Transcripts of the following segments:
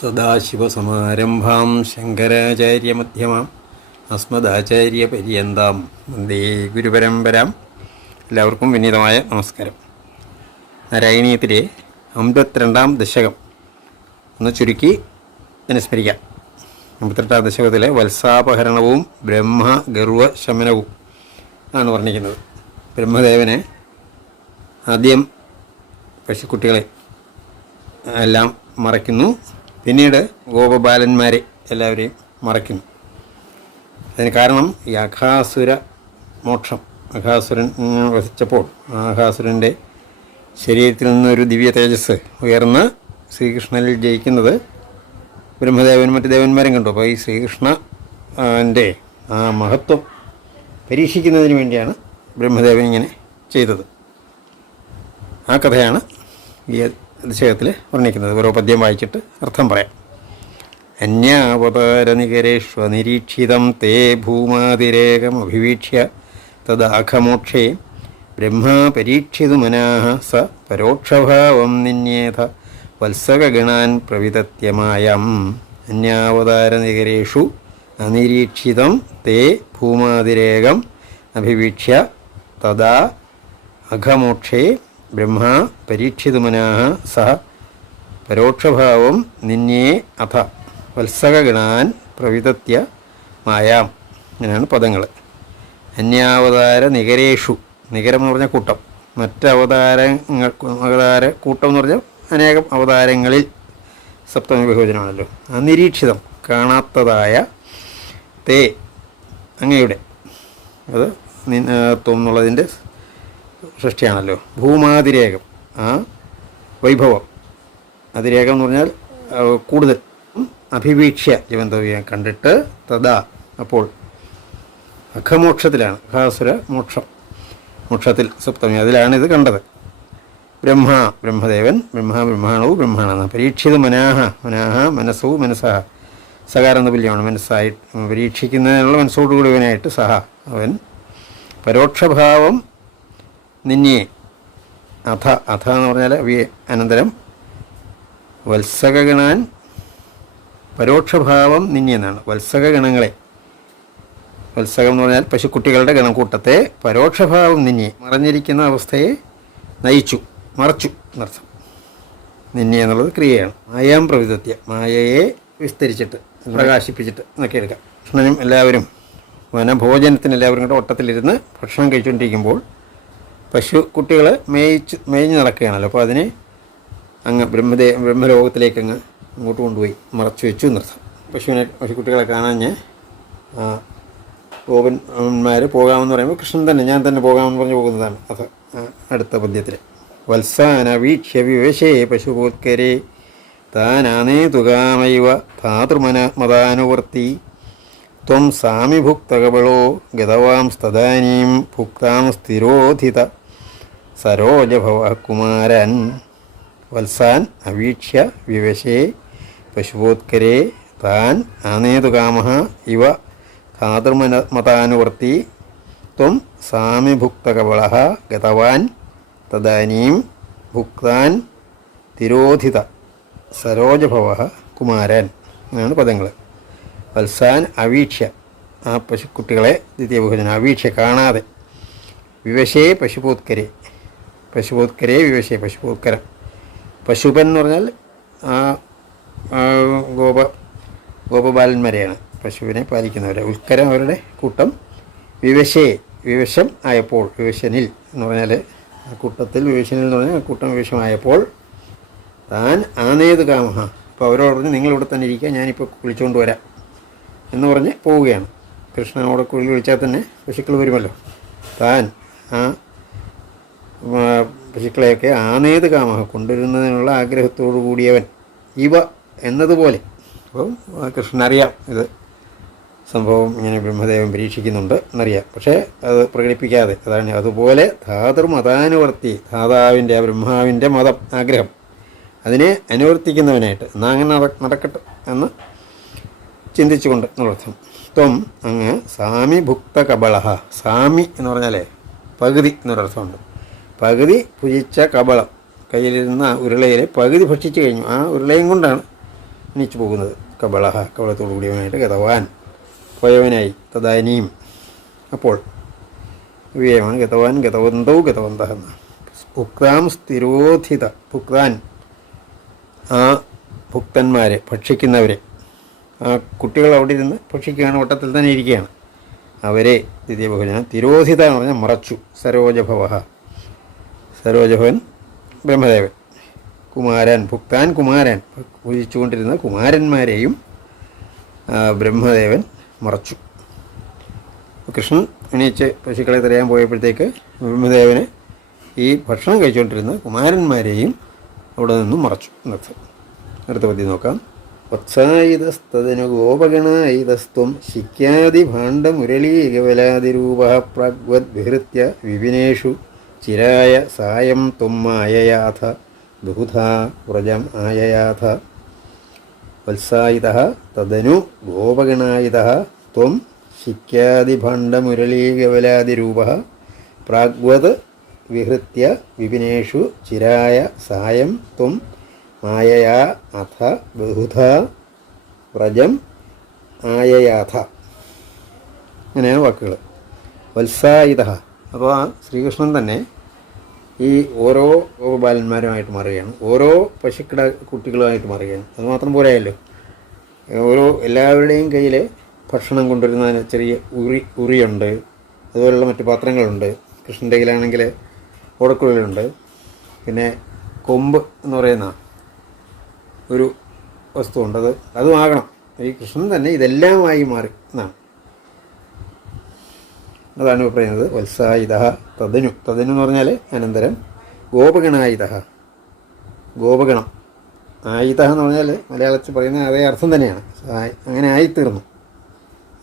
സദാശിവസമാരംഭാം ശങ്കരാചാര്യമധ്യമാം അസ്മദാചാര്യപര്യന്താം. വന്ദേ ഗുരുപരമ്പരാം. എല്ലാവർക്കും വിനീതമായ നമസ്കാരം. നാരായണീയത്തിലെ അമ്പത്തിരണ്ടാം ദശകം. ഒന്ന് ചുരുക്കി അനുസ്മരിക്കാം. അമ്പത്തിരണ്ടാം ദശകത്തിലെ വത്സാപഹരണവും ബ്രഹ്മ ഗർവ ശമനവും ആണ് വർണിക്കുന്നത്. ബ്രഹ്മദേവനെ ആദ്യം പശുക്കുട്ടികളെ എല്ലാം മറയ്ക്കുന്നു. പിന്നീട് ഗോപബാലന്മാരെ എല്ലാവരെയും മറയ്ക്കുന്നു. അതിന് കാരണം ഈ അഘാസുര മോക്ഷം. അഘാസുരൻ വസിച്ചപ്പോൾ അഘാസുരന്റെ ശരീരത്തിൽ നിന്നൊരു ദിവ്യ തേജസ് ഉയർന്ന് ശ്രീകൃഷ്ണനിൽ ജയിക്കുന്നത് ബ്രഹ്മദേവനും മറ്റ് ദേവന്മാരും കണ്ടു. അപ്പോൾ ഈ ശ്രീകൃഷ്ണന്റെ ആ മഹത്വം പരീക്ഷിക്കുന്നതിന് വേണ്ടിയാണ് ബ്രഹ്മദേവൻ ഇങ്ങനെ ചെയ്തത്. ആ കഥയാണ് ഈ അതിശയത്തിൽ വർണിക്കുന്നത്. ഓരോ പദ്യം വായിച്ചിട്ട് അർത്ഥം പറയാം. അന്യാവതാരനികരേഷ്വനിരീക്ഷിതം തേ ഭൂമാതിരേകം അഭിവീക്ഷ്യ തദാഖമോക്ഷേ ബ്രഹ്മാ പരീക്ഷിതുമനാഹ സ പരോക്ഷഭാവം നിന്യേഥ വത്സകഗണാൻ പ്രവിതത്യമായം അന്യാവതാരനികരേഷു അനിരീക്ഷിതം തേ ഭൂമാതിരേകം അഭിവീക്ഷ്യ തദാ അഘമോക്ഷേ ബ്രഹ്മ പരീക്ഷിതമനാ സഹ പരോക്ഷഭാവം നിന്യേ അഥ വത്സകഗണാൻ പ്രവിതത്യ മായാം. ഇങ്ങനെയാണ് പദങ്ങൾ അന്യാവതാര നികരേഷു നികരം എന്ന് പറഞ്ഞ കൂട്ടം. മറ്റവതാരങ്ങൾ അവതാര കൂട്ടം എന്ന് പറഞ്ഞാൽ അനേകം അവതാരങ്ങളിൽ സപ്തമി ബഹുവചനമാണല്ലോ. അനിരീക്ഷിതം കാണാത്തതായ തേ അങ്ങയുടെ. അത് ത്വം എന്നുള്ളതിന്റെ സൃഷ്ടിയാണല്ലോ. ഭൂമാതിരേകം ആ വൈഭവം. അതിരേകം എന്ന് പറഞ്ഞാൽ കൂടുതൽ അഭിവീക്ഷ ജീവന്തവ്യം കണ്ടിട്ട് തഥാ അപ്പോൾ അഖമോക്ഷത്തിലാണ് അഖാസുര മോക്ഷം. മോക്ഷത്തിൽ സപ്തമി അതിലാണ് ഇത് കണ്ടത്. ബ്രഹ്മ ബ്രഹ്മദേവൻ ബ്രഹ്മ ബ്രഹ്മാണവും ബ്രഹ്മാണെന്ന് പരീക്ഷിത മനാഹ മനാഹ മനസ്സു മനസ്സഹ സകാരം തുല്യമാണ് മനസ്സായി പരീക്ഷിക്കുന്നതിനുള്ള മനസ്സോടുകൂടിയവനായിട്ട് സഹ അവൻ. പരോക്ഷഭാവം നിന്നെ അഥ അഥ എന്ന് പറഞ്ഞാൽ വി അനന്തരം. വത്സകഗണാൻ പരോക്ഷഭാവം നിന്നെ എന്നാണ്. വത്സകഗണങ്ങളെ. വത്സകം എന്ന് പറഞ്ഞാൽ പശുക്കുട്ടികളുടെ ഗണക്കൂട്ടത്തെ പരോക്ഷഭാവം നിന്നെ മറഞ്ഞിരിക്കുന്ന അവസ്ഥയെ നയിച്ചു മറച്ചു എന്നർത്ഥം. നിന്നെ എന്നുള്ളത് ക്രിയയാണ്. മായാം പ്രവിധത്യ. മായയെ വിസ്തരിച്ചിട്ട് പ്രകാശിപ്പിച്ചിട്ട് എന്നൊക്കെ എടുക്കാം. കൃഷ്ണനും എല്ലാവരും വനഭോജനത്തിന് എല്ലാവരും കൂടെ ഒട്ടത്തിലിരുന്ന് ഭക്ഷണം കഴിച്ചുകൊണ്ടിരിക്കുമ്പോൾ പശു കുട്ടികൾ മേയിച്ച് മേഞ്ഞ് നടക്കുകയാണല്ലോ. അപ്പോൾ അതിനെ അങ്ങ് ബ്രഹ്മദേ ബ്രഹ്മലോകത്തിലേക്ക് അങ്ങ് അങ്ങോട്ട് കൊണ്ടുപോയി മറച്ചു വെച്ചു നിർത്താം പശുവിനെ പശുക്കുട്ടികളെ കാണാഞ്ഞ് ഞാൻ ഗോപന്മാർ പോകാമെന്ന് പറയുമ്പോൾ കൃഷ്ണൻ തന്നെ ഞാൻ തന്നെ പോകാമെന്ന് പറഞ്ഞ് പോകുന്നതാണ് അത് അടുത്ത പദ്യത്തിൽ വത്സാന വീക്ഷ്യ വിവശേ പശുപോത്കരെ താനാനേ തുകാമൈവ ധാതൃമന മതാനുവർത്തി ത്വം സാമിഭുക്തകബളോ ഗതവാംസ്തദാനീം ഭുക്താം സ്ഥിരോധിത സരോജഭവ കുമാരൻ വത്സാൻ അവീക്ഷ്യ വിവശേ പശുപോത്കരേ താൻ ആനേതുകാമ ഇവ ധാതൃമന മതാനുവർത്തി ത്വം സാമിഭുക്തകവള ഗതവാൻ തദാനീം ഭുക്താൻ തിരോധിത സരോജഭവ കുമാരൻ എന്നാണ് പദങ്ങൾ വത്സാൻ അവീക്ഷ്യ ആ പശുക്കുട്ടികളെ ദ്വിതീയ ബഹുജന അവീക്ഷ്യ കാണാതെ വിവശേ പശുപോത്കരെ പശുപോത്കരെ വിവശേ പശുപോത്കരം. പശുപൻ എന്ന് പറഞ്ഞാൽ ആ ഗോപ ഗോപബാലന്മാരെയാണ് പശുവിനെ പാലിക്കുന്നവരെ. ഉൽക്കരം അവരുടെ കൂട്ടം വിവശേ വിവശം ആയപ്പോൾ വിവശനിൽ എന്ന് പറഞ്ഞാൽ ആ കൂട്ടത്തിൽ വിവശനിൽ എന്ന് പറഞ്ഞാൽ കൂട്ടം വിവശമായപ്പോൾ താൻ ആനേത് കാമഹ. അപ്പോൾ അവരോട് പറഞ്ഞ് നിങ്ങളിവിടെ തന്നെ ഇരിക്കുക ഞാനിപ്പോൾ വിളിച്ചുകൊണ്ട് വരാം എന്ന് പറഞ്ഞ് പോവുകയാണ്. കൃഷ്ണനോട് കുഴി വിളിച്ചാൽ തന്നെ പശുക്കൾ വരുമല്ലോ. താൻ ആ, പശുക്കളെയൊക്കെ ആനേത് കാമഹ കൊണ്ടുവരുന്നതിനുള്ള ആഗ്രഹത്തോടു കൂടിയവൻ ഇവ എന്നതുപോലെ. അപ്പോൾ കൃഷ്ണൻ അറിയാം ഇത്. സംഭവം ഇങ്ങനെ ബ്രഹ്മദേവൻ പരീക്ഷിക്കുന്നുണ്ട് എന്നറിയാം. പക്ഷേ അത് പ്രകടിപ്പിക്കാതെ അതാണ് അതുപോലെ ധാതൃമതാനുവർത്തി ധാതാവിന്റെ ആ ബ്രഹ്മാവിന്റെ മതം ആഗ്രഹം. അതിനെ അനുവർത്തിക്കുന്നവനായിട്ട് എന്നാൽ അങ്ങനെ നടക്കട്ടെ എന്ന് ചിന്തിച്ചുകൊണ്ട് എന്നുള്ളർത്ഥം. ത്വം അങ്ങ് സാമി ഭുക്ത കബളഹ സാമി എന്ന് പറഞ്ഞാലേ പകുതി എന്നൊരർത്ഥമുണ്ട്. പകുതി പുജിച്ച കബളം കയ്യിലിരുന്ന ആ ഉരുളയിലെ പകുതി ഭക്ഷിച്ചു കഴിഞ്ഞു. ആ ഉരുളയും കൊണ്ടാണ് നീച്ചു പോകുന്നത്. കബളഹ കബളത്തോടു കൂടിയവനായിട്ട് ഗതവാൻ പോയവനായി തദാനിയും അപ്പോൾ ഇവയമാണ് ഗതവാൻ ഗതവന്തവും ഗതവന്ത എന്ന ഭുക്താം സ്ഥിരോധിത ഭുക്താൻ ആ ഭുക്തന്മാരെ ഭക്ഷിക്കുന്നവരെ. ആ കുട്ടികൾ അവിടെ ഇരുന്ന് ഭക്ഷിക്കുകയാണ് വട്ടത്തിൽ തന്നെ ഇരിക്കുകയാണ്. അവരെ ദ്വിതീയ ബഹുജനം തിരോധിത എന്ന് പറഞ്ഞാൽ മറച്ചു. സരോജഭവ സരോജഭവൻ ബ്രഹ്മദേവൻ. കുമാരൻ ഭുക്താൻ കുമാരൻ. പൂജിച്ചുകൊണ്ടിരുന്ന കുമാരന്മാരെയും ബ്രഹ്മദേവൻ മറച്ചു. കൃഷ്ണൻ എണീച്ച് പശുക്കളെ തിരയാൻ പോയപ്പോഴത്തേക്ക് ബ്രഹ്മദേവന് ഈ ഭക്ഷണം കഴിച്ചുകൊണ്ടിരുന്ന കുമാരന്മാരെയും അവിടെ നിന്നും മറച്ചു. എന്നർത്ഥം അടുത്ത പതി നോക്കാം. വത്സായുധസ്തനു ഗോപഗണായുധസ്ത്വം ശിക്യാദി ഭാണ്ഡമുരളീകവലാതിരൂപ പ്രാഗ്വദ്വിഹൃത്യ വിപിനേഷു ചിരായ സായം ത്വമായയാഥ ബഹുധാ വ്രജം ആയയാഥ. വത്സായിത തദനു ഗോപഗണായുധ ത്വം ശിക്യാദിഭണ്ഡമുരളീകവലാതിരൂപ പ്രാഗ്വത് വിഹൃത്യ വിപിനേഷു ചിരായ സായം ത്വം മായയാ അഥ ബഹുധ വ്രജം ആയയാഥ. അങ്ങനെയാണ് വാക്കുകൾ വത്സായുധ അപ്പോൾ ആ ശ്രീകൃഷ്ണൻ തന്നെ ഈ ഓരോ ബാലന്മാരുമായിട്ട് മാറുകയാണ്. ഓരോ പശുക്കിട കുട്ടികളുമായിട്ട് മാറുകയാണ്. അതുമാത്രം പോരായല്ലോ ഓരോ എല്ലാവരുടെയും കയ്യിൽ ഭക്ഷണം കൊണ്ടുവരുന്ന ചെറിയ ഉറി ഉറിയുണ്ട്. അതുപോലുള്ള മറ്റു പാത്രങ്ങളുണ്ട്. കൃഷ്ണന്റെ കയ്യിലാണെങ്കിൽ ഓടക്കുഴലുണ്ട്. പിന്നെ കൊമ്പ് എന്ന് പറയുന്ന ഒരു വസ്തുവുണ്ട്. അത് അതുമാകണം ഈ കൃഷ്ണൻ തന്നെ ഇതെല്ലാമായി മാറി എന്നാണ്. അതാണ് പറയുന്നത്. വത്സായുധ തദനു. തദനു എന്ന് പറഞ്ഞാൽ അനന്തരം ഗോപഗണായുധ ഗോപഗണം. ആയുധ എന്ന് പറഞ്ഞാൽ മലയാളത്തിൽ പറയുന്ന അതേ അർത്ഥം തന്നെയാണ്. അങ്ങനെ ആയിത്തീർന്നു.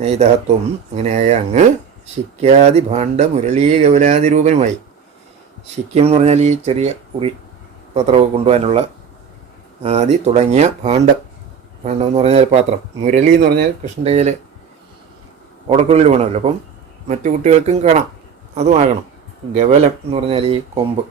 ആയുധത്വം ആയ അങ്ങ് ശിക്യാദി ഭാണ്ഡ മുരളീ ഗൗലാതിരൂപനുമായി ശിക്യം എന്ന് പറഞ്ഞാൽ ഈ ചെറിയ ഉറി പത്രമൊക്കെ കൊണ്ടുപോകാനുള്ള ആദി തുടങ്ങിയ ഭാണ്ഡം. ഭാണ്ഡം എന്ന് പറഞ്ഞാൽ പാത്രം. മുരളി എന്ന് പറഞ്ഞാൽ കൃഷ്ണന്റെ കയ്യിൽ ഓടക്കുള്ളിൽ വേണമല്ലോ. അപ്പം മറ്റു കുട്ടികൾക്കും കാണാം. അതും ആകണം. ഗവലം എന്ന് പറഞ്ഞാൽ ഈ കൊമ്പ്.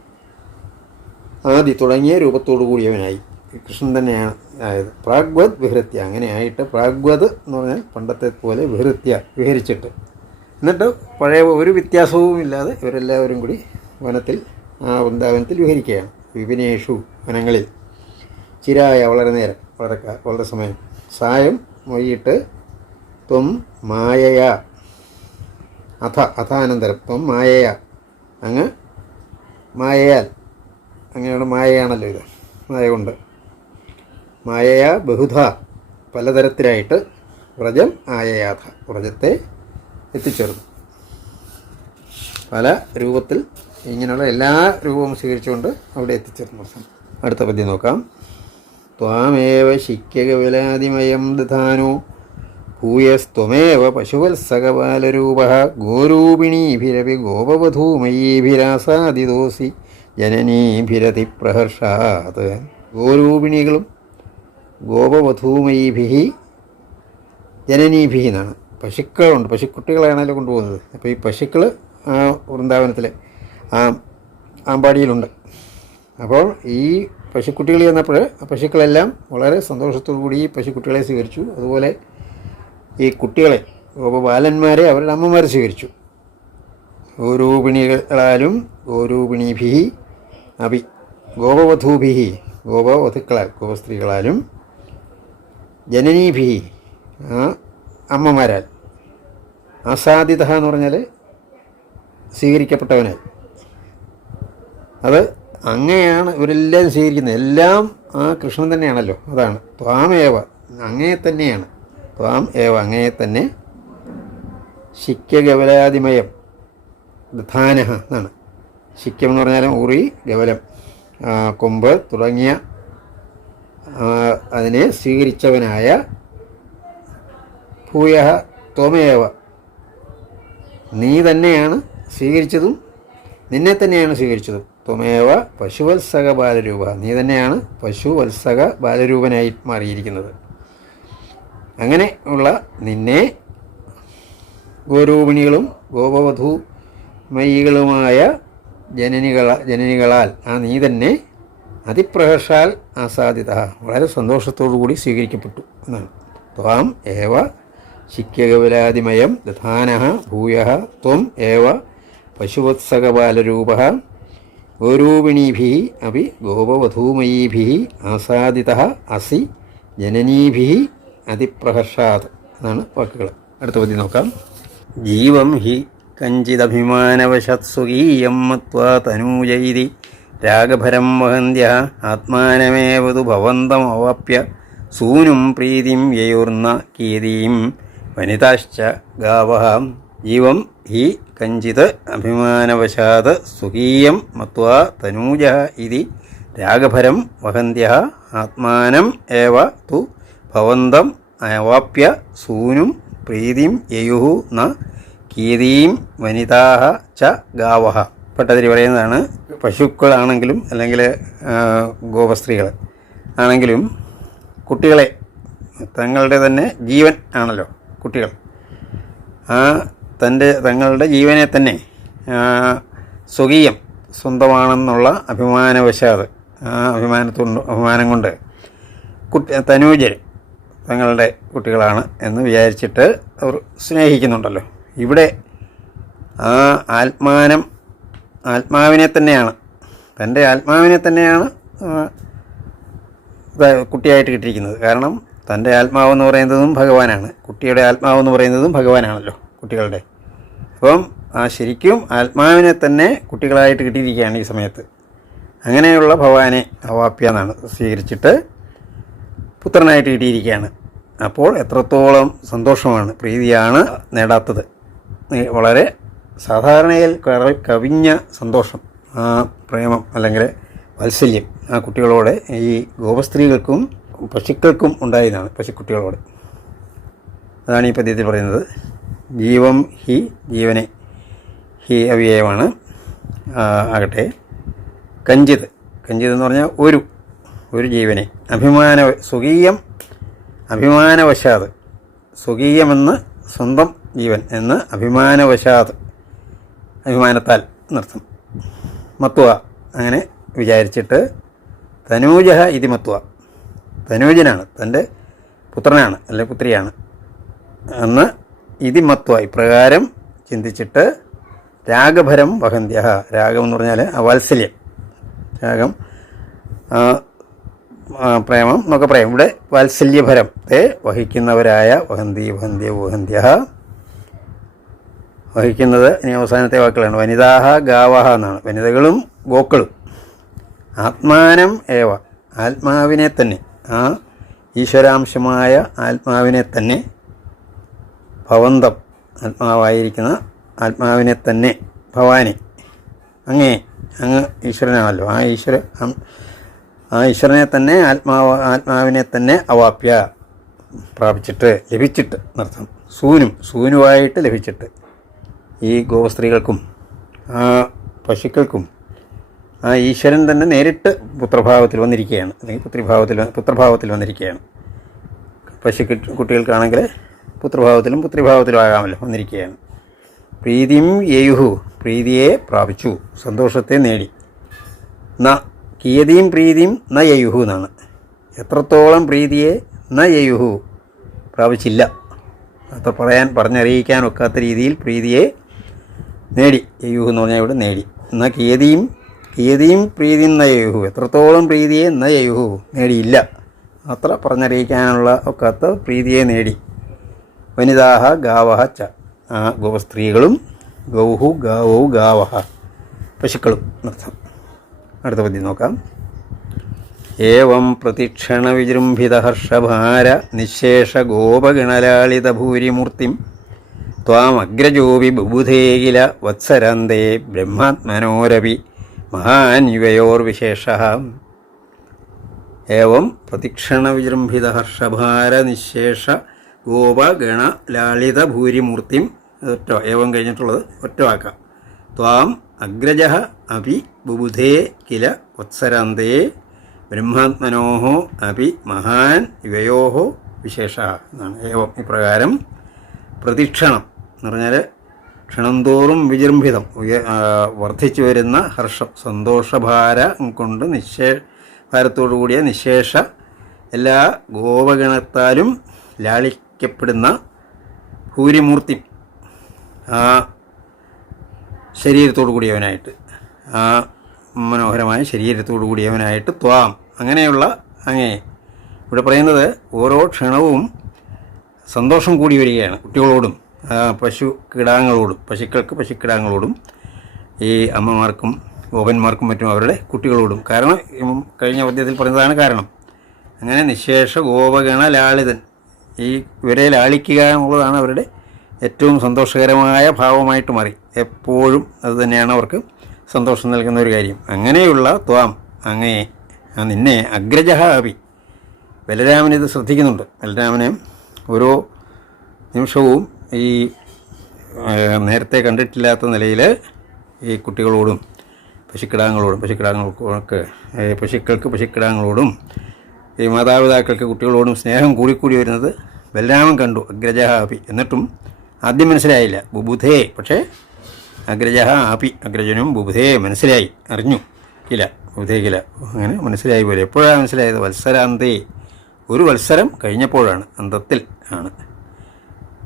ആദി തുടങ്ങിയ രൂപത്തോടു കൂടിയവനായി. കൃഷ്ണൻ തന്നെയാണ് ആയത്. പ്രാഗ്വത് വിഹൃത്യ. അങ്ങനെയായിട്ട് പ്രാഗ്വത് എന്ന് പറഞ്ഞാൽ പണ്ടത്തെ പോലെ വിഹൃത്യ വിഹരിച്ചിട്ട്. എന്നിട്ട് പഴയ ഒരു വ്യത്യാസവും ഇല്ലാതെ ഇവരെല്ലാവരും കൂടി വനത്തിൽ ആ വൃന്ദാവനത്തിൽ വിഹരിക്കുകയാണ്. വിപിനേഷു വനങ്ങളിൽ. ചിരായ വളരെ നേരം വളരെ വളരെ സമയം. സായം മൊയ്യിട്ട് ത്വം മായയ അഥ അഥാനന്തരം. ഇപ്പം മായയ. അങ്ങ് മായയാൽ. അങ്ങനെയാണ് മായയാണല്ലോ ഇത്. മായ കൊണ്ട്. മായയ ബഹുധ. പലതരത്തിലായിട്ട് വ്രജം ആയയാഥ വ്രജത്തെ എത്തിച്ചേർന്നു. പല രൂപത്തിൽ ഇങ്ങനെയുള്ള എല്ലാ രൂപവും സ്വീകരിച്ചുകൊണ്ട് അവിടെ എത്തിച്ചേർന്നു. അടുത്ത പദ്യം നോക്കാം. ത്വാമേവ ശിക്യകവിലാതിമയം ദധാനോ. ഭൂയസ്ത്വമേവ പശുവത്സകപാലരൂപ ഗോരൂപിണീഭിരപി ഗോപവധൂമയീഭിരാസാദിദോസി ജനനീഭിരതി പ്രഹർഷാത് ഗോരൂപിണികളും ഗോപവധൂമയീഭി ജനനീഭി എന്നാണ്. പശുക്കളുണ്ട്. പശുക്കുട്ടികളെയാണല്ലോ കൊണ്ടുപോകുന്നത്. അപ്പോൾ ഈ പശുക്കൾ ആ വൃന്ദാവനത്തിൽ ആ ആമ്പാടിയിലുണ്ട് അപ്പോൾ ഈ പശുക്കുട്ടികൾ ചെന്നപ്പോൾ ആ പശുക്കളെല്ലാം വളരെ സന്തോഷത്തോടു കൂടി ഈ പശുക്കുട്ടികളെ സ്വീകരിച്ചു. അതുപോലെ ഈ കുട്ടികളെ ഗോപബാലന്മാരെ അവരുടെ അമ്മമാർ സ്വീകരിച്ചു. ഗോരൂപിണികളാലും ഗോരൂപിണീഭി അഭി ഗോപവധൂഭി ഗോപവധുക്കളാൽ ഗോപസ്ത്രീകളാലും ജനനീഭി ആ അമ്മമാരാൽ അസാധ്യത എന്ന് പറഞ്ഞാൽ സ്വീകരിക്കപ്പെട്ടവനായി അത് അങ്ങനെയാണ് ഇവരെല്ലാം സ്വീകരിക്കുന്നത്. എല്ലാം ആ കൃഷ്ണൻ തന്നെയാണല്ലോ. അതാണ്. ത്വാമേവ അങ്ങയെ തന്നെയാണ്. ത്വാം ഏവ അങ്ങനെ തന്നെ ശിക്യഗവലാതിമയം. ദധാനഹ എന്നാണ്. ശിക്യം എന്ന് പറഞ്ഞാലും ഉറി ഗവലം. കൊമ്പ് തുടങ്ങിയ അതിനെ സ്വീകരിച്ചവനായ ഭൂയ ത്വമേവ. നീ തന്നെയാണ് സ്വീകരിച്ചതും നിന്നെ തന്നെയാണ് സ്വീകരിച്ചതും. ത്വമേവ പശുവത്സക ബാലരൂപ. നീ തന്നെയാണ് പശുവത്സക ബാലരൂപനായി മാറിയിരിക്കുന്നത്. അങ്ങനെ ഉള്ള നിന്നെ ഗോരൂപിണികളും ഗോപവധു മയികളുമായ ജനനികള ജനനികളാൽ ആ നീ തന്നെ അതിപ്രഹർഷാൽ ആസാദിത. വളരെ സന്തോഷത്തോടു കൂടി സ്വീകരിക്കപ്പെട്ടു എന്നാണ്. ത്വാം ഏവ ശിക്യകവിലാതിമയം ദധാന ഭൂയ ത്വം ഏവ പശുവത്സകബാലരൂപ ഗോരൂപിണീഭി അപ്പി ഗോപവധൂമയീഭി ആസാദിത അസി ജനനീഭി അതിപ്രഹർഷാത് എന്നാണ് വാക്കുകൾ. അടുത്ത പതി നോക്കാം. ജീവം ഹി കഞ്ചിതഭിമാനവശത് സ്വകീയം മത്വാ തനൂജൈതി രാഗഭരം വഹന്ത്യ ആത്മാനമേവതു ഭവന്തമവാപ്യ സൂനും പ്രീതിം യയൂർന്ന കീതിയും വനിതാശ്ച ഗാവ ജീവം ഹി കഞ്ചിത് അഭിമാനവശാത് സ്വകീയം മത്വാ തനൂജ ഇതി രാഗഭരം വഹന്ത്യ ആത്മാനം ഏവ തു ഭവന്തം അവാപ്യ സൂനും പ്രീതിം യയുഹു ന കീതീം വനിതാഹ ച ഗാവഹ. പെട്ടതിൽ പറയുന്നതാണ് പശുക്കളാണെങ്കിലും അല്ലെങ്കിൽ ഗോപസ്ത്രീകൾ ആണെങ്കിലും കുട്ടികളെ തങ്ങളുടെ തന്നെ ജീവൻ ആണല്ലോ കുട്ടികൾ. ആ തന്റെ തങ്ങളുടെ ജീവനെ തന്നെ സ്വകീയം സ്വന്തമാണെന്നുള്ള അഭിമാനവശാത് ആ അഭിമാനത്തുകൊണ്ട് അഭിമാനം കൊണ്ട് കുട്ടി തനൂജർ തങ്ങളുടെ കുട്ടികളാണ് എന്ന് വിചാരിച്ചിട്ട് അവർ സ്നേഹിക്കുന്നുണ്ടല്ലോ. ഇവിടെ ആ ആത്മാനം ആത്മാവിനെ തന്നെയാണ്. തന്റെ ആത്മാവിനെ തന്നെയാണ് കുട്ടിയായിട്ട് കിട്ടിയിരിക്കുന്നത്. കാരണം തന്റെ ആത്മാവെന്ന് പറയുന്നതും ഭഗവാനാണ്. കുട്ടിയുടെ ആത്മാവെന്ന് പറയുന്നതും ഭഗവാനാണല്ലോ കുട്ടികളുടെ. അപ്പം ആ ശരിക്കും ആത്മാവിനെ തന്നെ കുട്ടികളായിട്ട് കിട്ടിയിരിക്കുകയാണ് ഈ സമയത്ത്. അങ്ങനെയുള്ള ഭഗവാനെ അവാപ്യ എന്നാണ് സ്വീകരിച്ചിട്ട് പുത്രനായിട്ട് കിട്ടിയിരിക്കുകയാണ്. അപ്പോൾ എത്രത്തോളം സന്തോഷമാണ് പ്രീതിയാണ് നേടാത്തത്. വളരെ സാധാരണയിൽ കവിഞ്ഞ സന്തോഷം ആ പ്രേമം അല്ലെങ്കിൽ വാത്സല്യം ആ കുട്ടികളോട് ഈ ഗോപസ്ത്രീകൾക്കും പശുക്കൾക്കും ഉണ്ടായതാണ് പശുക്കുട്ടികളോട്. അതാണ് ഈ പദ്യത്തിൽ പറയുന്നത്. ജീവം ഹി ജീവനെ ഹി അവ്യയമാണ്. ആകട്ടെ. കഞ്ചിത്. കഞ്ചിത് എന്ന് പറഞ്ഞാൽ ഒരു ഒരു ജീവനെ. അഭിമാന സ്വകീയം അഭിമാനവശാത്. സ്വകീയമെന്ന് സ്വന്തം ജീവൻ എന്ന് അഭിമാനവശാത്. അഭിമാനത്താൽ എന്നർത്ഥം മത്വ. അങ്ങനെ വിചാരിച്ചിട്ട് തനൂജ ഇതി മത്വ. തനൂജനാണ് തന്റെ പുത്രനാണ്. അല്ലെ പുത്രിയാണ്. എന്ന് ഇതി മത്വ. ഇപ്രകാരം ചിന്തിച്ചിട്ട് രാഗഭരം വഹന്ത്യ രാഗം എന്ന് പറഞ്ഞാൽ വാത്സല്യം. രാഗം പ്രേമം എന്നൊക്കെ പറയാം ഇവിടെ വാത്സല്യഭരത്തെ വഹിക്കുന്നവരായ വഹന്തി വഹന്തി വഹന്ത്യ. വഹിക്കുന്നത് ഇനി അവസാനത്തെ വാക്കുകളാണ്. വനിതാഹ ഗാവഹ എന്നാണ്. വനിതകളും ഗോക്കളും. ആത്മാനം ഏവ. ആത്മാവിനെ തന്നെ. ആ ഈശ്വരാംശമായ ആത്മാവിനെ തന്നെ. ഭവന്തം. ആത്മാവായിരിക്കുന്ന ആത്മാവിനെ തന്നെ. ഭവാനി. അങ്ങേ. അങ്ങ് ഈശ്വരനാണല്ലോ. ആ ഈശ്വര ആ ഈശ്വരനെ തന്നെ ആത്മാവ് ആത്മാവിനെ തന്നെ അവാപ്യ പ്രാപിച്ചിട്ട് ലഭിച്ചിട്ട് എന്നർത്ഥം. സൂനും സൂനുവായിട്ട് ലഭിച്ചിട്ട്. ഈ ഗോസ്ത്രീകൾക്കും ആ പശുക്കൾക്കും ആ ഈശ്വരൻ തന്നെ നേരിട്ട് പുത്രഭാവത്തിൽ വന്നിരിക്കുകയാണ്. അല്ലെങ്കിൽ പുത്രിഭാവത്തിൽ പുത്രഭാവത്തിൽ വന്നിരിക്കുകയാണ്. പശു കുട്ടികൾക്കാണെങ്കിൽ പുത്രഭാവത്തിലും പുത്രിഭാവത്തിലും ആകാമല്ലോ വന്നിരിക്കുകയാണ്. പ്രീതിയും യേയുഹു പ്രീതിയെ പ്രാപിച്ചു സന്തോഷത്തെ നേടി. ന കിയതിയും പ്രീതിയും ന യയുഹു എന്നാണ്. എത്രത്തോളം പ്രീതിയെ ന യയുഹു? പ്രാപിച്ചില്ല അത്ര പറയാൻ പറഞ്ഞറിയിക്കാൻ ഒക്കാത്ത രീതിയിൽ പ്രീതിയെ നേടി. യയുഹു എന്ന് പറഞ്ഞാൽ ഇവിടെ നേടി. എന്നാൽ കീയതിയും കീയതിയും പ്രീതിയും ന യയുഹു. എത്രത്തോളം പ്രീതിയെ ന യയുഹു നേടിയില്ല. അത്ര പറഞ്ഞറിയിക്കാനുള്ള ഒക്കാത്ത പ്രീതിയെ നേടി. വനിതാഹ ഗാവഹ ച. ആ ഗോപസ്ത്രീകളും ഗൗഹു ഗാവോ ഗാവഹ. പശുക്കളും എന്നർത്ഥം. അടുത്ത പദ്യം നോക്കാം. ഏവം പ്രതിക്ഷണ വിജൃംഭിത ഹർഷഭാര നിശേഷ ഗോപഗണലാളിത ഭൂരിമൂർത്തിം ത്വാമഗ്രജോപി ബുബുധേകില വത്സരാന്തേ ബ്രഹ്മാത്മനോരപി മഹാൻ യുവയോർവിശേഷ ഏവം പ്രതിക്ഷണ വിജൃംഭിത ഹർഷഭാര നിശേഷ ഗോപഗണ ലാളിത ഭൂരിമൂർത്തിം ഒറ്റ ഏവം കഴിഞ്ഞിട്ടുള്ളത് ഒറ്റ വാക്കാം ത്വാം അഗ്രജ അപി ബുബുധേ കില വത്സരാന്തേ ബ്രഹ്മാത്മനോ അപി മഹാൻ ഇവയോ വിശേഷ എന്നാണ് ഏവം ഇപ്രകാരം പ്രതിക്ഷണം എന്ന് പറഞ്ഞാൽ ക്ഷണം തോറും വിജൃംഭിതം വർദ്ധിച്ചു വരുന്ന ഹർഷം സന്തോഷഭാര കൊണ്ട് നിശേ ഭാരത്തോടു കൂടിയ നിശേഷ എല്ലാ ഗോപഗണത്താലും ലാളിക്കപ്പെടുന്ന ഭൂരിമൂർത്തി ആ ശരീരത്തോടു കൂടിയവനായിട്ട്. ആ മനോഹരമായ ശരീരത്തോടു കൂടിയവനായിട്ട് ത്വാം. അങ്ങനെയുള്ള അങ്ങേ. ഇവിടെ പറയുന്നത് ഓരോ ക്ഷണവും സന്തോഷം കൂടി വരികയാണ് കുട്ടികളോടും പശു കിടാങ്ങളോടും പശുക്കൾക്ക് പശുക്കിടാങ്ങളോടും ഈ അമ്മമാർക്കും ഗോപന്മാർക്കും മറ്റും അവരുടെ കുട്ടികളോടും. കാരണം കഴിഞ്ഞ പദ്യത്തിൽ പറഞ്ഞതാണ് കാരണം. അങ്ങനെ നിശേഷ ഗോപഗണ ലാളിതൻ ഈ ഇവരെ ലാളിക്കുക എന്നുള്ളതാണ് അവരുടെ ഏറ്റവും സന്തോഷകരമായ ഭാവമായിട്ട് മാറി. എപ്പോഴും അത് തന്നെയാണ് അവർക്ക് സന്തോഷം നൽകുന്ന ഒരു കാര്യം. അങ്ങനെയുള്ള ത്വാം അങ്ങയെ നിന്നെ അഗ്രജഹ അപി ബലരാമൻ ഇത് ശ്രദ്ധിക്കുന്നുണ്ട്. ബലരാമനെ ഓരോ നിമിഷവും ഈ നേരത്തെ കണ്ടിട്ടില്ലാത്ത നിലയിൽ ഈ കുട്ടികളോടും പശുക്കിടാങ്ങളോടും പശുക്കിടാങ്ങൾക്കൊക്കെ പശുക്കൾക്ക് പശുക്കിടാങ്ങളോടും ഈ മാതാപിതാക്കൾക്ക് കുട്ടികളോടും സ്നേഹം കൂടിക്കൂടി വരുന്നത് ബലരാമൻ കണ്ടു അഗ്രജഹ അഭി. എന്നിട്ടും ആദ്യം മനസ്സിലായില്ല. ബുബുധേ. പക്ഷേ അഗ്രജ ആപി അഗ്രജനും ബുബുധേ മനസ്സിലായി അറിഞ്ഞു. കില ബുധേ കില. അങ്ങനെ മനസ്സിലായി പോലെ. എപ്പോഴാണ് മനസ്സിലായത്? വത്സരാന്തേ. ഒരു വത്സരം കഴിഞ്ഞപ്പോഴാണ്. അന്തത്തിൽ ആണ്.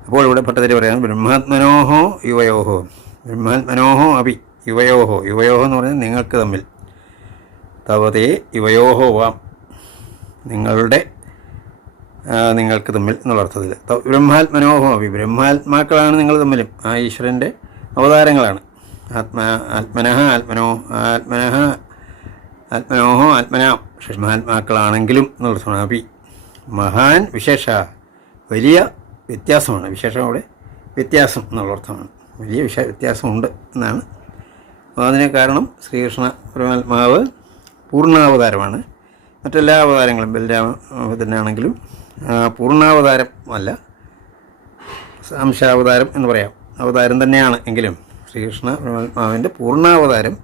അപ്പോൾ ഇവിടെ ഭട്ടതിരി പറയാം ബ്രഹ്മാത്മനോഹോ യുവയോഹോ. ബ്രഹ്മാത്മനോഹോ അഭി യുവയോഹോ. യുവയോഹോ എന്ന് പറഞ്ഞാൽ നിങ്ങൾക്ക് തമ്മിൽ. തവതേ യുവയോഹോ വാം. നിങ്ങളുടെ നിങ്ങൾക്ക് തമ്മിൽ എന്നുള്ള അർത്ഥത്തിൽ. ത- ബ്രഹ്മാത്മനോഹോ ബ്രഹ്മാത്മാക്കളാണ് നിങ്ങൾ തമ്മിലും. ആ ഈശ്വരന്റെ അവതാരങ്ങളാണ്. ആത്മാ ആത്മനഹ ആത്മനോ ആത്മനഹ ആത്മനോഹോ ആത്മനാം. ഷഷ്മാത്മാക്കളാണെങ്കിലും എന്നുള്ള അഭി. മഹാൻ വിശേഷ വലിയ വ്യത്യാസമാണ്. വിശേഷം അവിടെ വ്യത്യാസം എന്നുള്ള അർത്ഥമാണ്. വലിയ വിശ വ്യത്യാസമുണ്ട് എന്നാണ്. അതിന് കാരണം ശ്രീകൃഷ്ണ പരമാത്മാവ് പൂർണാവതാരമാണ്. മറ്റെല്ലാ അവതാരങ്ങളും ബലരാമത്തിനാണെങ്കിലും പൂർണാവതാരം അല്ല അംശാവതാരം എന്ന് പറയാം. അവതാരം തന്നെയാണ് എങ്കിലും ശ്രീകൃഷ്ണ പരമാത്മാവിന്റെ പൂർണാവതാരം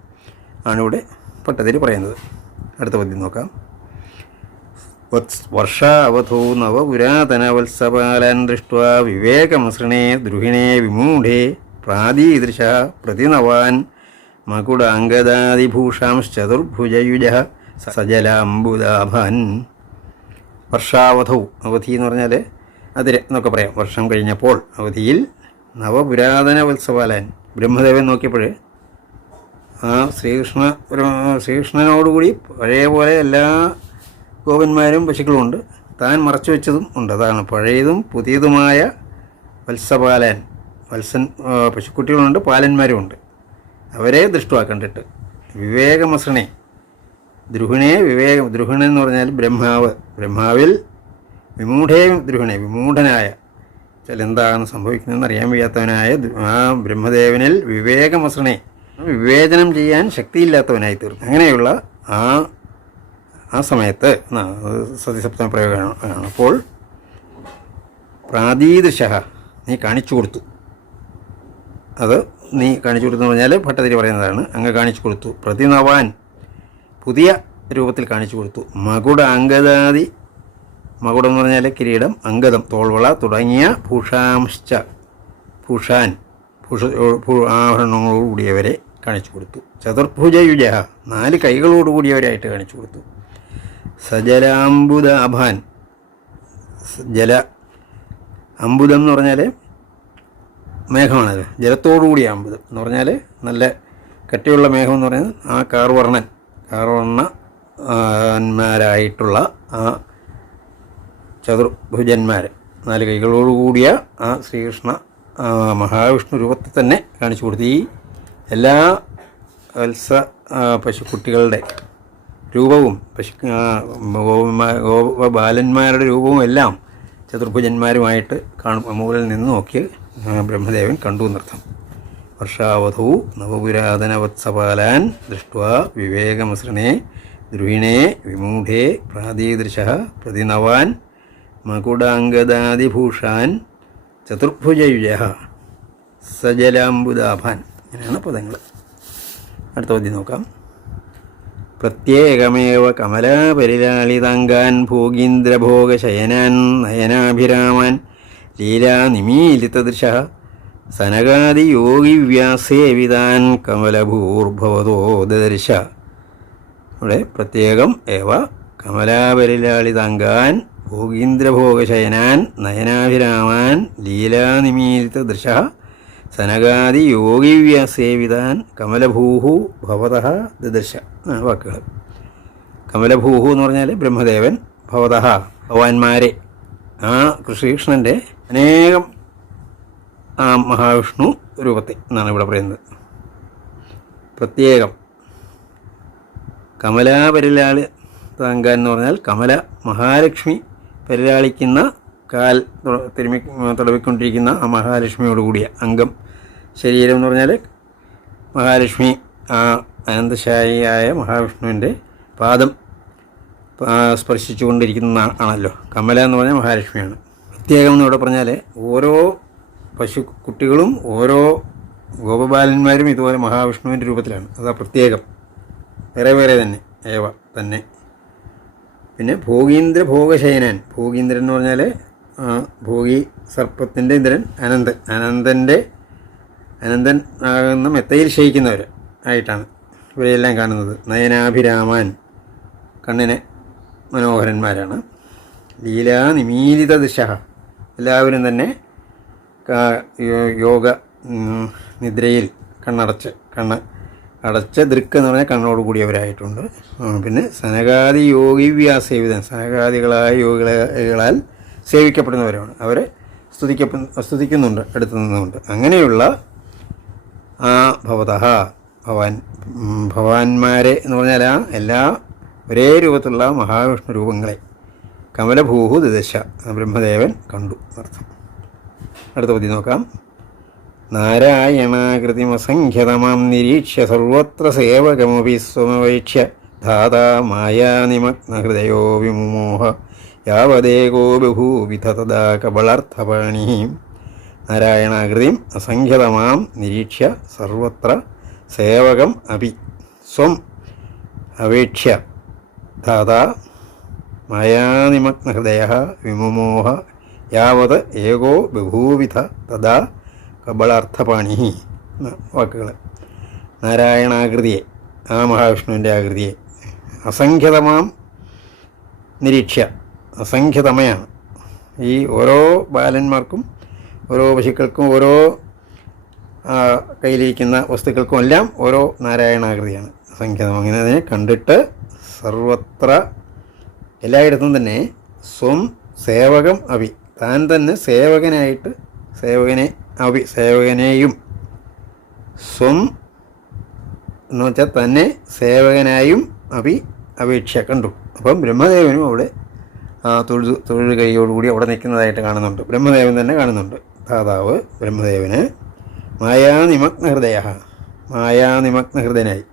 ആണ് ഇവിടെ പട്ടതിൽ പറയുന്നത്. അടുത്ത പദ്യം നോക്കാം. വർഷാവധൂ നവപുരാതനവത്സപാലാൻ ദൃഷ്ട്വാ വിവേകമസൃണേ ദ്രുഹിണേ വിമൂഢേ പ്രാതീദൃശ പ്രതിനവാൻ മകുടാംഗദാദിഭൂഷാംശ്ചതുർഭുജയുജ സജലാംബുദാഭാൻ. വർഷാവധൗ അവധി എന്ന് പറഞ്ഞാൽ അതിരെ എന്നൊക്കെ പറയാം. വർഷം കഴിഞ്ഞപ്പോൾ അവധിയിൽ നവപുരാതന വത്സവാലൻ ബ്രഹ്മദേവൻ നോക്കിയപ്പോൾ ആ ശ്രീകൃഷ്ണ ശ്രീകൃഷ്ണനോടുകൂടി പഴയ പോലെ എല്ലാ ഗോപന്മാരും പശുക്കളും ഉണ്ട് താൻ മറച്ചു വെച്ചതും ഉണ്ട്. അതാണ് പഴയതും പുതിയതുമായ വത്സപാലൻ വത്സൻ പശുക്കുട്ടികളുണ്ട് പാലന്മാരുമുണ്ട്. അവരെ ദൃഷ്ടുവാ കണ്ടിട്ട് വിവേകമസൃണെ. ദ്രുഹിണെ വിവേകം ദ്രുഹിണൻ എന്ന് പറഞ്ഞാൽ ബ്രഹ്മാവ്. ബ്രഹ്മാവിൽ വിമൂഢേ ദ്രുഹിണേ വിമൂഢനായ. ചില എന്താണ് സംഭവിക്കുന്നതെന്ന് അറിയാൻ വയ്യാത്തവനായ ആ ബ്രഹ്മദേവനിൽ വിവേകമസൃണെ. വിവേചനം ചെയ്യാൻ ശക്തിയില്ലാത്തവനായി തീർന്നു അങ്ങനെയുള്ള ആ ആ സമയത്ത് സതിസപ്തമ പ്രയോഗമാണ്. അപ്പോൾ പ്രാതീദൃശ നീ കാണിച്ചു കൊടുത്തു. അത് നീ കാണിച്ചു കൊടുത്തു എന്ന് പറഞ്ഞാൽ ഭട്ടതിരി പറയുന്നതാണ്. അങ്ങ് കാണിച്ചു കൊടുത്തു. പ്രതിനവാൻ പുതിയ രൂപത്തിൽ കാണിച്ചു കൊടുത്തു. മകുട അങ്കദാദി മകുടം എന്ന് പറഞ്ഞാൽ കിരീടം അങ്കദം തോൾവള തുടങ്ങിയ ഭൂഷാംശ്ച ഭൂഷാൻ ഭൂഷ ആഭരണങ്ങളോടുകൂടിയവരെ കാണിച്ചു കൊടുത്തു. ചതുർഭുജയുജ നാല് കൈകളോടുകൂടിയവരായിട്ട് കാണിച്ചു കൊടുത്തു. സജലാംബുദാഭാൻ ജല അമ്പുദം എന്ന് പറഞ്ഞാൽ മേഘമാണത്. ജലത്തോടുകൂടിയ അമ്പുദം എന്ന് പറഞ്ഞാൽ നല്ല കട്ടിയുള്ള മേഘം എന്ന് പറഞ്ഞാൽ ആ കാർവർണൻ. കാർവർണന്മാരായിട്ടുള്ള ആ ചതുർഭുജന്മാർ നാല് കൈകളോടുകൂടിയ ആ ശ്രീകൃഷ്ണ മഹാവിഷ്ണു രൂപത്തിൽ തന്നെ കാണിച്ചു കൊടുത്തു. ഈ എല്ലാ വത്സ പശുക്കുട്ടികളുടെ രൂപവും പശു ഗോപ ബാലന്മാരുടെ രൂപവും എല്ലാം ചതുർഭുജന്മാരുമായിട്ട് കാണും. മുകളിൽ നിന്ന് നോക്കി ബ്രഹ്മദേവൻ കണ്ടു എന്നർത്ഥം. വർഷാവധൂ നവപുരാതനവത്സപാലാൻ ദൃഷ്ട്വാ വിവേകമസൃണേ ദ്രുഹിണേ വിമൂഢേ പ്രാതീദൃശ പ്രതിനവാൻ മകുടാംഗദാദിഭൂഷാൻ ചതുർഭുജയുജ സജലാംബുദാഭാൻ. ഇങ്ങനെയാണ് പദങ്ങൾ അടുത്ത പദ്യം നോക്കാം. പ്രത്യേകമേവ കമലാപരിലാളിതാംഗാൻ ഭോഗീന്ദ്രഭോഗശയനാൻ നയനാഭിരാമാൻ ലീലാനിമീലിതദൃശ സനകാദിയോഗിവ്യാസേവിതാൻ കമലഭൂർഭവതോ ദർശ ഇവിടെ പ്രത്യേകം ഏവ കമലാപരിലാളിതാങ്കാൻ ഭോഗീന്ദ്രഭോഗശയനാൻ നയനാഭിരാമാൻ ലീലാനിമീലിത ദൃശ സനകാദി യോഗി വ്യാസേവിതാൻ കമലഭൂഹു ഭവത ദൃശ എന്നാണ് വാക്കുകൾ. കമലഭൂഹു എന്ന് പറഞ്ഞാൽ ബ്രഹ്മദേവൻ ഭവത ഭഗവാന്മാരെ. ആ കൃഷ്ണന്റെ അനേകം മഹാവിഷ്ണു രൂപത്തെ എന്നാണ് ഇവിടെ പറയുന്നത്. പ്രത്യേകം. കമലാപരിലാളി താങ്ക എന്ന് പറഞ്ഞാൽ കമല മഹാലക്ഷ്മി പരിലാളിക്കുന്ന കാൽ തിരുമി തടവിക്കൊണ്ടിരിക്കുന്ന ആ മഹാലക്ഷ്മിയോട് കൂടിയ അംഗം. ശരീരം എന്ന് പറഞ്ഞാൽ മഹാലക്ഷ്മി ആ അനന്തശായിയായ മഹാവിഷ്ണുവിന്റെ പാദം സ്പർശിച്ചുകൊണ്ടിരിക്കുന്ന ആണല്ലോ. കമല എന്ന് പറഞ്ഞാൽ മഹാലക്ഷ്മിയാണ്. പ്രത്യേകം എന്ന് ഇവിടെ പറഞ്ഞാൽ ഓരോ പശു കുട്ടികളും ഓരോ ഗോപബാലന്മാരും ഇതുപോലെ മഹാവിഷ്ണുവിന്റെ രൂപത്തിലാണ്. അതാ പ്രത്യേകം. വേറെ വേറെ തന്നെ. ഏവ തന്നെ. പിന്നെ ഭോഗീന്ദ്ര ഭോഗശയനൻ. ഭോഗീന്ദ്രൻ എന്ന് പറഞ്ഞാൽ ഭോഗി സർപ്പത്തിന്റെ ഇന്ദ്രൻ അനന്തൻ അനന്തന്റെ അനന്തൻ ആകുന്ന മെത്തയിൽ ശയിക്കുന്നവർ ആയിട്ടാണ് ഇവരെല്ലാം കാണുന്നത്. നയനാഭിരാമാൻ കണ്ണിന് മനോഹരന്മാരാണ്. ലീലാ നിമീലിത ദിശ എല്ലാവരും തന്നെ യോഗ നിദ്രയിൽ കണ്ണടച്ച് കണ്ണ് അടച്ച ദൃക്ക് എന്ന് പറഞ്ഞാൽ കണ്ണോട് കൂടിയവരായിട്ടുണ്ട്. പിന്നെ സനകാദി യോഗിവ്യാസേവിതൻ സനകാദികളായ യോഗികളാൽ സേവിക്കപ്പെടുന്നവരാണ്. അവരെ സ്തുതിക്കപ്പെ സ്തുതിക്കുന്നുണ്ട് അടുത്ത് നിന്നുകൊണ്ട് അങ്ങനെയുള്ള ആ ഭവതഹ ഭവാൻ ഭവാന്മാരെ എന്ന് പറഞ്ഞാൽ ആ എല്ലാ ഒരേ രൂപത്തിലുള്ള മഹാവിഷ്ണു രൂപങ്ങളെ കമലഭൂഹു ദിദശ ബ്രഹ്മദേവൻ കണ്ടു. അർത്ഥം അടുത്ത പതി നോക്കാം. നാരായണാകൃതിമസംഖ്യതമാം നിരീക്ഷ്യ സർവത്ര സേവകമപി സ്വമവൈക്ഷ്യ ധാതാ മായാനിമഗ്നഹൃദയോ വിമോഹ യാവദേകോ ബഹൂവിധ തഥാ കബളാർത്ഥപാണി. നാരായണാകൃതിം അസംഖ്യതമാം നിരീക്ഷ്യ സർവത്ര സേവകം അപി സ്വം അപേക്ഷ്യ ധാതാ മായാനിമഗ്നഹൃദയ വിമുമോഹ യാവത് ഏകോ ബഹൂവിധ തഥാ കബളാർത്ഥപാണി വാക്കുകൾ നാരായണാകൃതിയെ ആ മഹാവിഷ്ണുവിന്റെ ആകൃതിയെ. അസംഖ്യതമാം നിരീക്ഷ്യ അസംഖ്യതമയാണ്. ഈ ഓരോ ബാലന്മാർക്കും ഓരോ പശുക്കൾക്കും ഓരോ കയ്യിലിരിക്കുന്ന വസ്തുക്കൾക്കും എല്ലാം ഓരോ നാരായണാകൃതിയാണ്. അസംഖ്യതം. അങ്ങനെ അതിനെ കണ്ടിട്ട് സർവത്ര എല്ലായിടത്തും തന്നെ സ്വം സേവകം അഭി. താൻ തന്നെ സേവകനായിട്ട് സേവകനെ അഭി സേവകനെയും സ്വം എന്ന് വെച്ചാൽ തന്നെ സേവകനായും അഭി അപേക്ഷ കണ്ടു. അപ്പം ബ്രഹ്മദേവനും അവിടെ ആ തൊഴിൽ കൈയോടുകൂടി അവിടെ നിൽക്കുന്നതായിട്ട് കാണുന്നുണ്ട്. ബ്രഹ്മദേവൻ തന്നെ കാണുന്നുണ്ട്. ദാതാവ് ബ്രഹ്മദേവന് മായാനിമഗ്ന ഹൃദയ ആ ഹൃദയനായി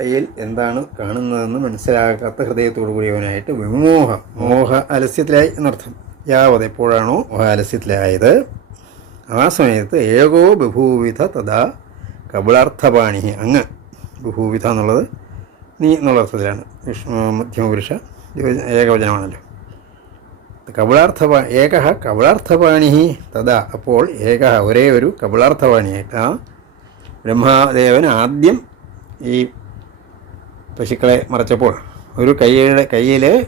ആ എന്താണ് കാണുന്നതെന്ന് മനസ്സിലാക്കാത്ത ഹൃദയത്തോടു കൂടിയവനായിട്ട് വിമോഹം. മോഹ അലസ്യത്തിലായി എന്നർത്ഥം. യാവത് എപ്പോഴാണോ മോഹ അലസ്യത്തിലായത്? ആ സമയത്ത് ഏകോ ബഹൂവിധ തഥാ കപിളാർത്ഥപാണി അങ്ങ്. ബഹൂവിധ എന്നുള്ളത് നീ എന്നുള്ള അർത്ഥത്തിലാണ്. വിഷ്ണു മധ്യമപുരുഷ ഏകവചനമാണല്ലോ. കപിളാർത്ഥ ഏക കപിളാർത്ഥപാണി തഥാ. അപ്പോൾ ഏക ഒരേ ഒരു കപിളാർത്ഥപാണിയായിട്ട് ആ ബ്രഹ്മാദേവൻ ആദ്യം ഈ പശുക്കളെ മറച്ചപ്പോൾ ഒരു കൈയുടെ കയ്യിൽ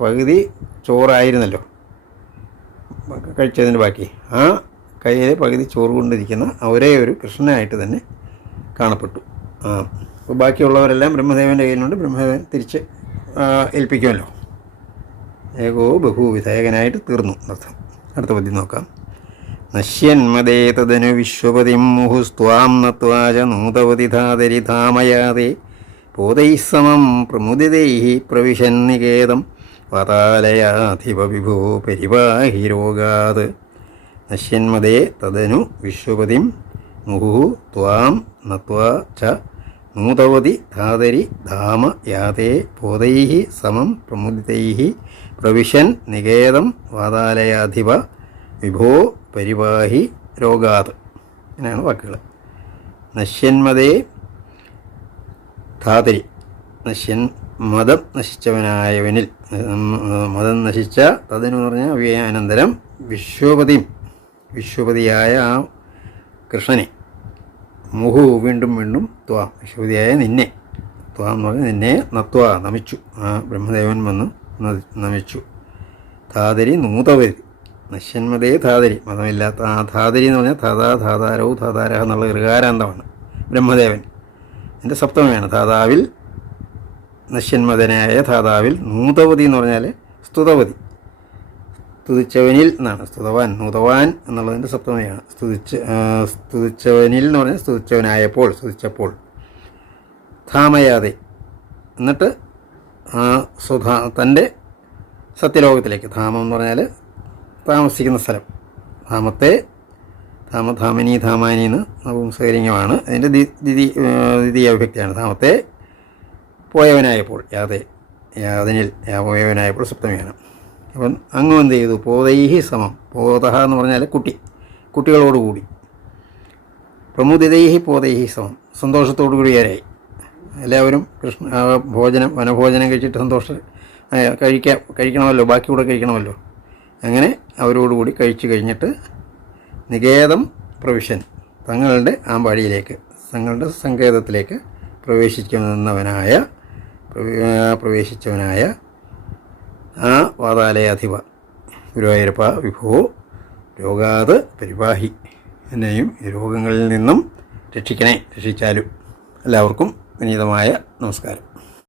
പകുതി ചോറായിരുന്നല്ലോ. കഴിച്ചതിന്റെ ബാക്കി. ആ കയ്യിൽ പകുതി ചോറ് കൊണ്ടിരിക്കുന്ന ഒരേ ഒരു കൃഷ്ണനായിട്ട് തന്നെ കാണപ്പെട്ടു. ആ അപ്പോൾ ബാക്കിയുള്ളവരെല്ലാം ബ്രഹ്മദേവന്റെ കയ്യിലുണ്ട്. ബ്രഹ്മദേവൻ തിരിച്ച് ഏൽപ്പിക്കുമല്ലോ. ഏകോ ബഹുവിധേയകനായിട്ട് തീർന്നു. അർത്ഥം. അടുത്ത പദ്യം നോക്കാം. നശ്യന്മദേ തദനു വിശ്വപതിം മുഹുസ്ത്വാം നത്വാച നൂതവതി ധാതരി ധാമയാതെ പോതൈः പ്രമുദിതൈ പ്രവിശൻ നികേതം പാതാലയാധിപ വിഭോ പരിവാഹി രോഗാത് നശ്യന്മതേ തദനു വിശ്വപതിം മുഹു ത്വാം നത്വാ ച നൂതവതി ധാതരി ധാമ യാതേ ബോധൈ സമം പ്രമുദിതൈ പ്രവിശൻ നികേതം വാതാലയാധിപ വിഭോ പരിവാഹി രോഗാത് ഇങ്ങനെയാണ് വാക്കുകൾ നശ്യന്മതേ ധാതരി നശ്യൻ മതം നശിച്ചവനായവനിൽ. മതം നശിച്ച തതെന്ന് പറഞ്ഞാൽ അവ്യയാനന്തരം വിശ്വപതിയും വിശ്വപതിയായ ആ കൃഷ്ണനെ. മുഹു വീണ്ടും വീണ്ടും ത്വാ വിശ്വപതിയായ നിന്നെ. ത്വാ എന്ന് പറഞ്ഞാൽ നിന്നെ നത്വാ നമിച്ചു. ആ ബ്രഹ്മദേവൻ വന്ന് നമിച്ചു. ധാതരി നൂതവരി നശ്യന്മതേ ധാതരി മതമില്ലാത്ത ആ ധാതരി എന്ന് പറഞ്ഞാൽ ധാതാ ധാതാരവും ധാതാരഹ എന്നുള്ള ഋകാരാന്തമാണ് ബ്രഹ്മദേവൻ. എന്റെ സപ്തമയാണ്. ധാതാവിൽ നശ്യന്മതനായ ധാതാവിൽ നൂതവതി എന്ന് പറഞ്ഞാൽ സ്തുതവതി. സ്തുതിച്ചവനിൽ എന്നാണ്. സ്തുതവാൻ നൂതവാൻ എന്നുള്ളതിന്റെ സപ്തമയാണ്. സ്തുതിച്ച് സ്തുതിച്ചവനിൽ എന്ന് പറഞ്ഞാൽ സ്തുതിച്ചവനായപ്പോൾ സ്തുതിച്ചപ്പോൾ. ധാമയാതെ. എന്നിട്ട് സുധാ തന്റെ സത്യലോകത്തിലേക്ക്. ധാമം എന്ന് പറഞ്ഞാൽ താമസിക്കുന്ന സ്ഥലം. ധാമത്തെ ധാമധാമിനി ധാമാനി എന്ന് നപുംസകലിംഗമാണ് അതിന്റെ ദ്വിതി ദ്വിതീയ വിഭക്തിയാണ് ധാമത്തെ പോയവനായപ്പോൾ യാതെ യാതനിൽ പോയവനായപ്പോൾ സപ്തമിയാണ്. അപ്പം അങ്ങ് എന്ത് ചെയ്തു? പോതൈഹി സമം. പോതഹ എന്ന് പറഞ്ഞാൽ കുട്ടി കുട്ടികളോടുകൂടി പ്രമുദിതൈഹി പോതൈഹി സമം. സന്തോഷത്തോടു കൂടിയാരായി എല്ലാവരും കൃഷ്ണ ഭോജനം വനഭോജനം കഴിച്ചിട്ട് സന്തോഷം കഴിക്കാം കഴിക്കണമല്ലോ ബാക്കി കൂടെ കഴിക്കണമല്ലോ. അങ്ങനെ അവരോടുകൂടി കഴിച്ചു കഴിഞ്ഞിട്ട് നികേതം പ്രൊവിഷൻ തങ്ങളുടെ ആമ്പാടിയിലേക്ക് തങ്ങളുടെ സങ്കേതത്തിലേക്ക് പ്രവേശിക്കുന്നവനായ പ്രവേശിച്ചവനായ ആ വാതാലയാധിപ ഗുരുവായൂരപ്പ വിഭോ രോഗാത് പരിപാഹി എന്നെയും രോഗങ്ങളിൽ നിന്നും രക്ഷിക്കണേ രക്ഷിച്ചാലും. എല്ലാവർക്കും വിനീതമായ നമസ്കാരം.